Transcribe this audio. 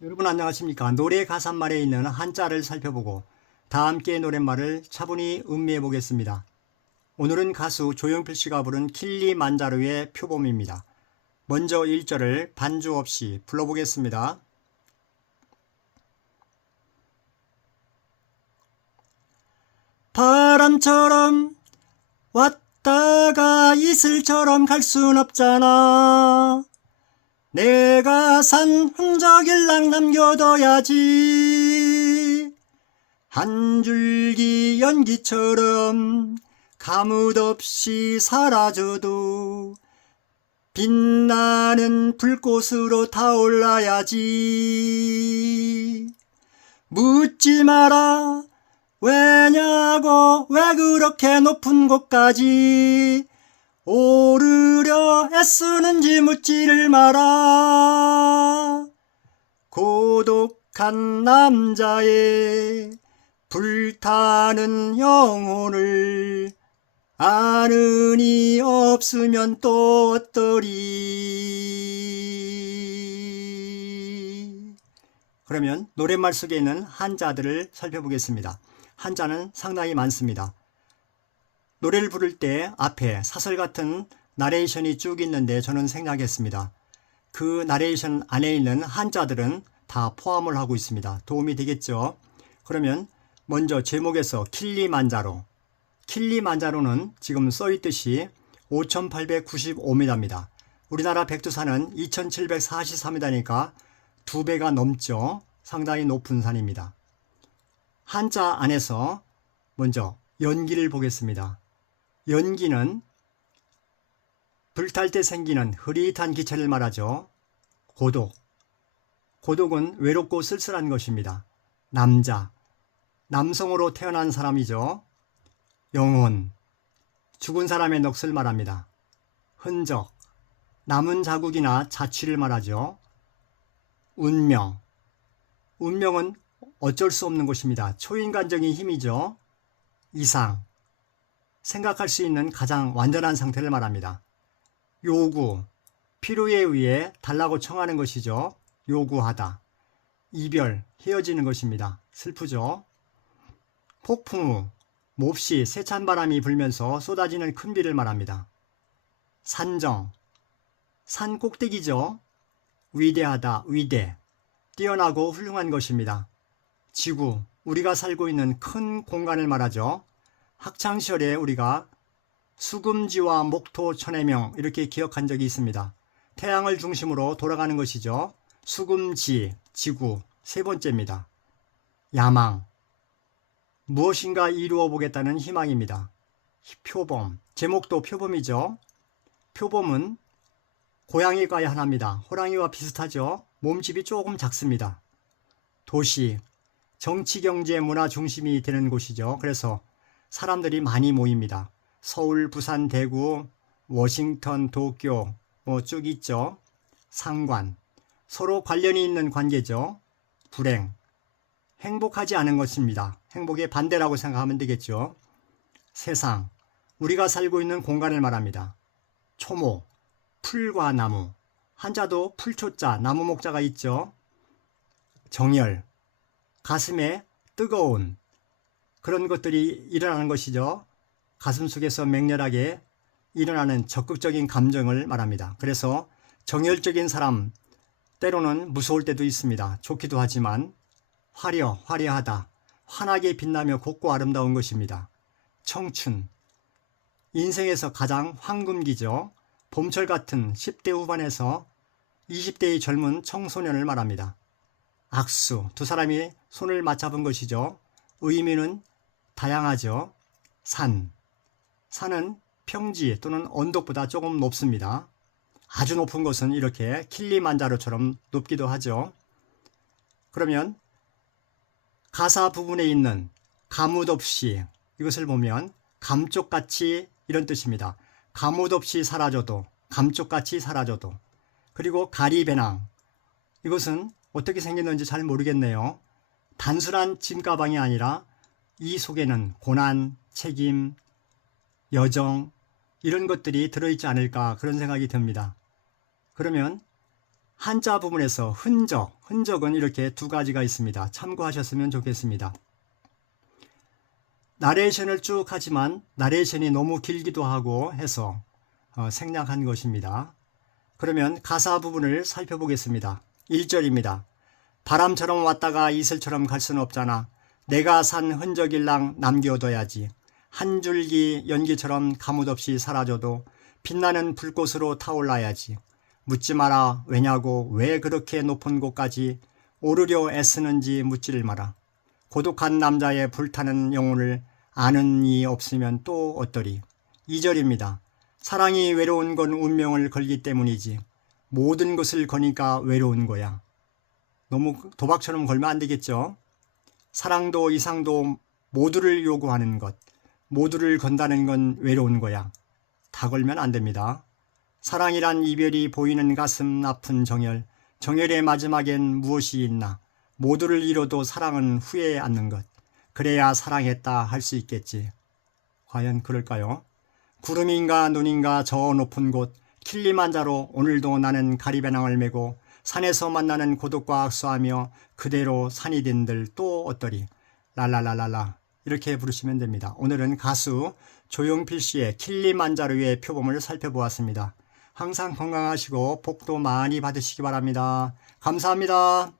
여러분 안녕하십니까? 노래 가사말에 있는 한자를 살펴보고 다 함께 노랫말을 차분히 음미해 보겠습니다. 오늘은 가수 조용필 씨가 부른 킬리만자로의 표범입니다. 먼저 1절을 반주 없이 불러보겠습니다. 바람처럼 왔다가 이슬처럼 갈 순 없잖아 내가 산 흔적일랑 남겨둬야지. 한 줄기 연기처럼 가뭇없이 사라져도 빛나는 불꽃으로 타올라야지. 묻지 마라. 왜냐고 왜 그렇게 높은 곳까지 오르려 애쓰는지 묻지를 마라. 고독한 남자의 불타는 영혼을 아는 이 없으면 또 어떠리. 그러면 노랫말 속에 있는 한자들을 살펴보겠습니다. 한자는 상당히 많습니다. 노래를 부를 때 앞에 사설 같은 나레이션이 쭉 있는데 저는 생략했습니다. 그 나레이션 안에 있는 한자들은 다 포함을 하고 있습니다. 도움이 되겠죠? 그러면 먼저 제목에서 킬리만자로. 킬리만자로는 지금 써 있듯이 5895m입니다. 우리나라 백두산은 2743m니까 두 배가 넘죠. 상당히 높은 산입니다. 한자 안에서 먼저 연기를 보겠습니다. 연기는 불탈 때 생기는 흐릿한 기체를 말하죠. 고독. 고독은 외롭고 쓸쓸한 것입니다. 남자. 남성으로 태어난 사람이죠. 영혼. 죽은 사람의 넋을 말합니다. 흔적. 남은 자국이나 자취를 말하죠. 운명. 운명은 어쩔 수 없는 것입니다. 초인간적인 힘이죠. 이상. 생각할 수 있는 가장 완전한 상태를 말합니다. 요구, 필요에 의해 달라고 청하는 것이죠. 요구하다. 이별, 헤어지는 것입니다. 슬프죠. 폭풍 후, 몹시 세찬 바람이 불면서 쏟아지는 큰 비를 말합니다. 산정, 산 꼭대기죠. 위대하다, 위대, 뛰어나고 훌륭한 것입니다. 지구, 우리가 살고 있는 큰 공간을 말하죠. 학창시절에 우리가 수금지와 목토 천해명 이렇게 기억한 적이 있습니다. 태양을 중심으로 돌아가는 것이죠. 수금지, 지구 세 번째입니다. 야망 무엇인가 이루어 보겠다는 희망입니다. 표범 제목도 표범이죠. 표범은 고양이과의 하나입니다. 호랑이와 비슷하죠. 몸집이 조금 작습니다. 도시 정치, 경제, 문화 중심이 되는 곳이죠. 그래서 사람들이 많이 모입니다. 서울, 부산, 대구, 워싱턴, 도쿄 뭐 쭉 있죠. 상관 서로 관련이 있는 관계죠. 불행 행복하지 않은 것입니다. 행복의 반대라고 생각하면 되겠죠. 세상 우리가 살고 있는 공간을 말합니다. 초목 풀과 나무 한자도 풀초자 나무 목자가 있죠. 정열 가슴에 뜨거운 그런 것들이 일어나는 것이죠. 가슴 속에서 맹렬하게 일어나는 적극적인 감정을 말합니다. 그래서 정열적인 사람 때로는 무서울 때도 있습니다. 좋기도 하지만 화려, 화려하다, 환하게 빛나며 곱고 아름다운 것입니다. 청춘, 인생에서 가장 황금기죠. 봄철 같은 10대 후반에서 20대의 젊은 청소년을 말합니다. 악수, 두 사람이 손을 맞잡은 것이죠. 의미는 다양하죠. 산. 산은 평지 또는 언덕보다 조금 높습니다. 아주 높은 곳은 이렇게 킬리만자로처럼 높기도 하죠. 그러면 가사 부분에 있는 가뭇 없이 이것을 보면 감쪽같이 이런 뜻입니다. 가뭇 없이 사라져도 감쪽같이 사라져도 그리고 가리배낭 이것은 어떻게 생겼는지 잘 모르겠네요. 단순한 짐 가방이 아니라 이 속에는 고난, 책임, 여정 이런 것들이 들어있지 않을까 그런 생각이 듭니다. 그러면 한자 부분에서 흔적, 흔적은 이렇게 두 가지가 있습니다. 참고하셨으면 좋겠습니다. 나레이션을 쭉 하지만 나레이션이 너무 길기도 하고 해서 어, 생략한 것입니다. 그러면 가사 부분을 살펴보겠습니다. 1절입니다. 바람처럼 왔다가 이슬처럼 갈 수는 없잖아. 내가 산 흔적일랑 남겨둬야지. 한 줄기 연기처럼 가뭇없이 사라져도 빛나는 불꽃으로 타올라야지. 묻지 마라. 왜냐고 왜 그렇게 높은 곳까지 오르려 애쓰는지 묻지를 마라. 고독한 남자의 불타는 영혼을 아는 이 없으면 또 어떠리. 2절입니다. 사랑이 외로운 건 운명을 걸기 때문이지. 모든 것을 거니까 외로운 거야. 너무 도박처럼 걸면 안 되겠죠? 사랑도 이상도 모두를 요구하는 것, 모두를 건다는 건 외로운 거야. 다 걸면 안 됩니다. 사랑이란 이별이 보이는 가슴 아픈 정열, 정열의 마지막엔 무엇이 있나? 모두를 잃어도 사랑은 후회에 않는 것. 그래야 사랑했다 할 수 있겠지. 과연 그럴까요? 구름인가 눈인가 저 높은 곳 킬리만자로 오늘도 나는 가리배낭을 메고 산에서 만나는 고독과 악수하며 그대로 산이 된들 또 어떠리 랄랄랄랄라 이렇게 부르시면 됩니다. 오늘은 가수 조용필 씨의 킬리만자로의 표범을 살펴보았습니다. 항상 건강하시고 복도 많이 받으시기 바랍니다. 감사합니다.